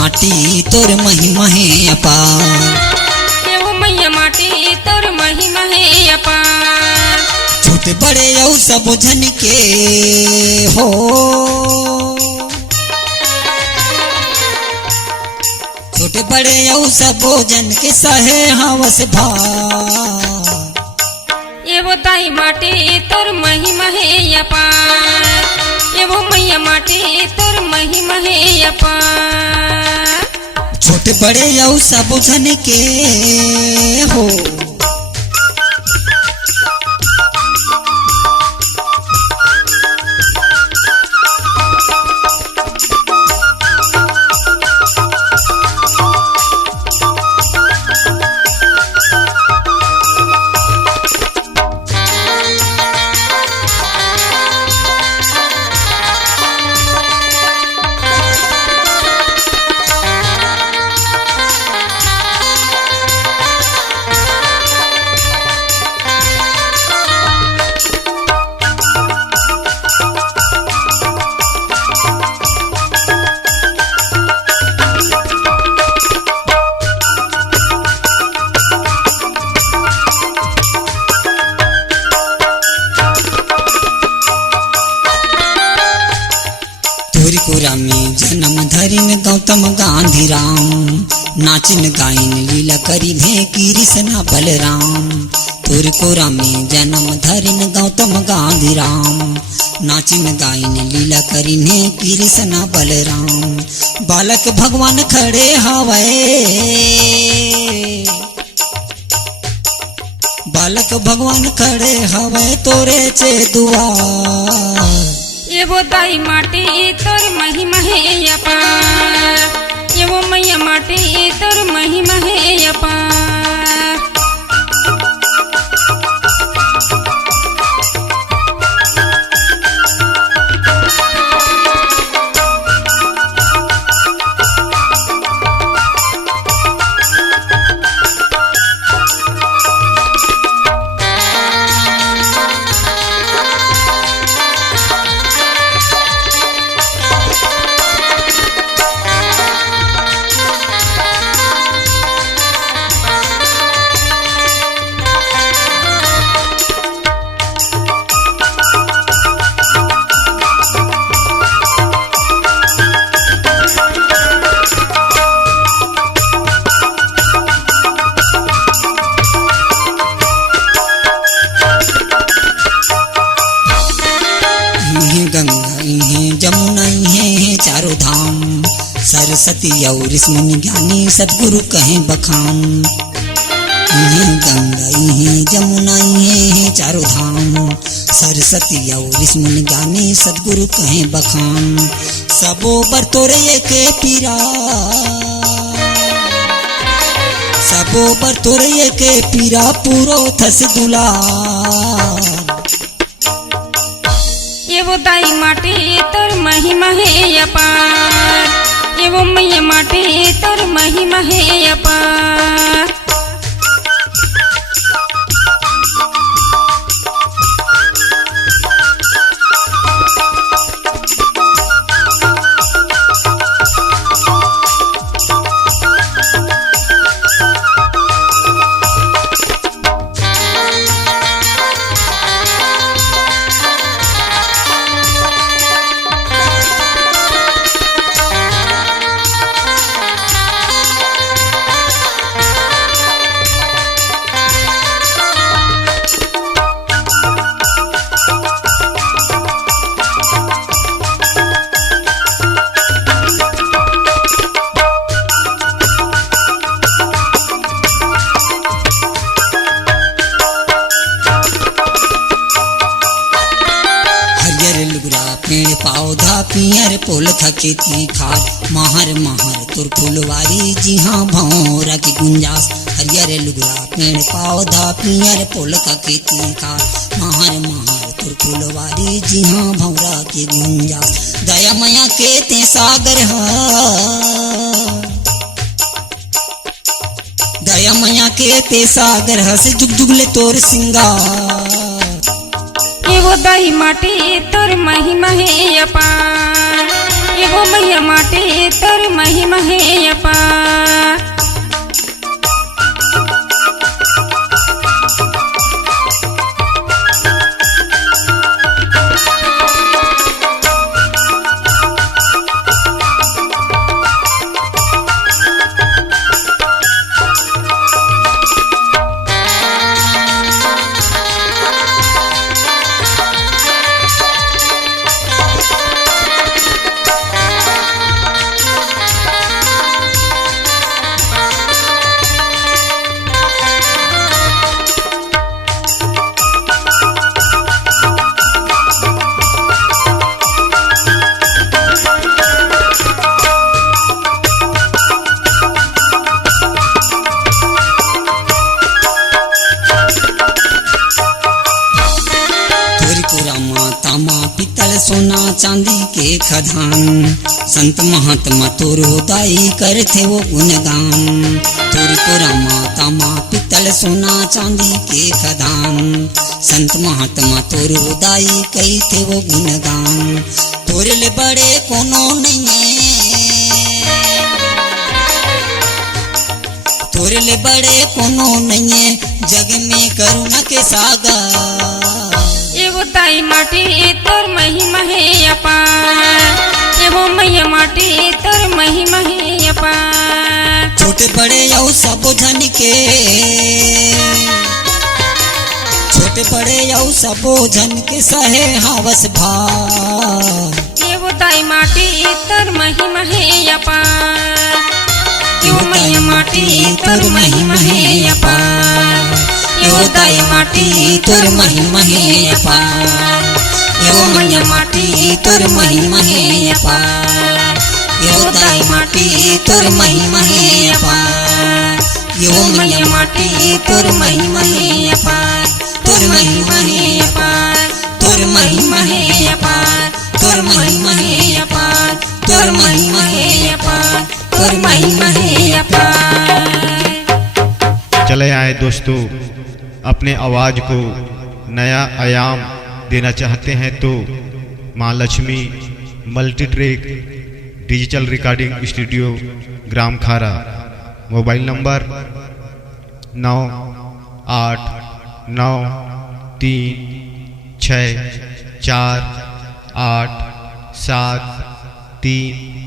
माटी तोर महिमा है अपार। एवो मैया माटी तोर महिमा है अपार। छोटे बड़े औ सब जन के हो, छोटे बड़े औ सब जन के सहे हवस भार। एवो दाई माटी तोर महिमा है अपार। एवो मैया माटी तोर महिमा है अपार। छोटे बड़े औ सब जन के हो, त्रिपुरा में जन्म धरिन गौतम गांधी राम। नाचिन गाइन लीला करी भे कृष्ण बलराम। त्रिपुरा में जन्म धरिन गौतम गांधी राम। नाचिन गाइन लीला करी भे कृष्ण बलराम। बालक भगवान खड़े हवे, बालक भगवान खड़े हवे तोरे चे दुआर। एवो दाई माटी तोर महिमा है अपार। एवो मैया माटी तोर महिमा है अपार। गंगा इहे जमुना इहे चारों धाम। सरस्वती और मुनि ज्ञानी सदगुरु कहे बखान। इहे गंगा इहे जमुना इहे चारों धाम। सरस्वती और मुनि ज्ञानी सदगुरु कहे बखान। सबो बर तोरे के पीरा, सबो बर तोरे के पीरा पूरो थस दुलार। एवो दाई माटी तोर महिमा है अपार। एवो मैया माटी तोर महिमा है अपार। पेड़ पौधा पियर पोल खेती खार। महर महर तुर फुलवारी जी हाँ भौरा की गुंजास। हरियर लुगरा पेड़ पौधा पियर पोल खेती खार। महर महर तुर फुलवारी जी हाँ भौरा की गुंजास। दया माया के ते सागर हा, दया माया के ते सागर हा से जुग जुगले तोर सिंगार। एवो दाई माटी तोर महिमा है अपार। एवो मैया माटे तोर महिमा है अपार। पितल सोना चांदी के खदान, संत महात्मा तोरो दाई करथे वो गुणगान। तोरी कोरा माता माँ पितल सोना चांदी के खदान, संत महात्मा तोरो दाई कही थे वो गुणगान। तोरे ले बड़े कोनो नहीं है, तोरे ले बड़े कोनो नहीं है, जग में करुणा के सागर। एवो ताई माटी तोर महिमा है अपार, एवो मैया माटी तोर महिमा है अपार। छोटे बड़े यौ सब जन के, छोटे बड़े यौ सब जन के सहे हावस भार। एवो ताई माटी तोर महिमा है अपार, एवो मैया माटी तोर महिमा है अपार। एवो दाई माटी तोर महिमा है अपार, एवो मैया माटी तोर महिमा है अपार। एवो दाई माटी तोर महिमा है अपार, एवो मैया माटी तोर महिमा है अपार। तोर महिमा है अपार, तोर महिमा है अपार, तोर महिमा है अपार, तोर महिमा है अपार, तोर महिमा है अपार। चले आए दोस्तों, अपने आवाज़ को नया आयाम देना चाहते हैं तो माँ Lakshmi multi track digital recording studio ग्राम खारा, मोबाइल नंबर 9893648773